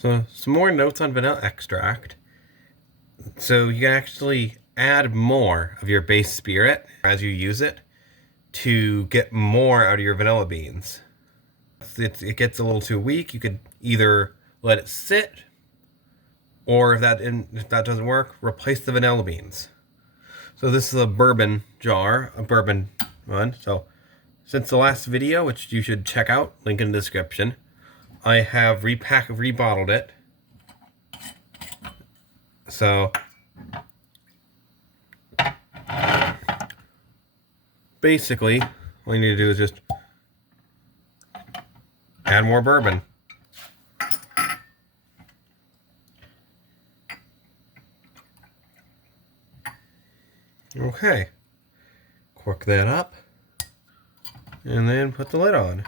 So some more notes on vanilla extract. So you can actually add more of your base spirit as you use it to get more out of your vanilla beans. If it gets a little too weak, you could either let it sit, or if that doesn't work, replace the vanilla beans. So this is a bourbon jar, a bourbon one. So since the last video, which you should check out, link in the description, I have rebottled it. So basically, all you need to do is just add more bourbon. Okay, cork that up, and then put the lid on.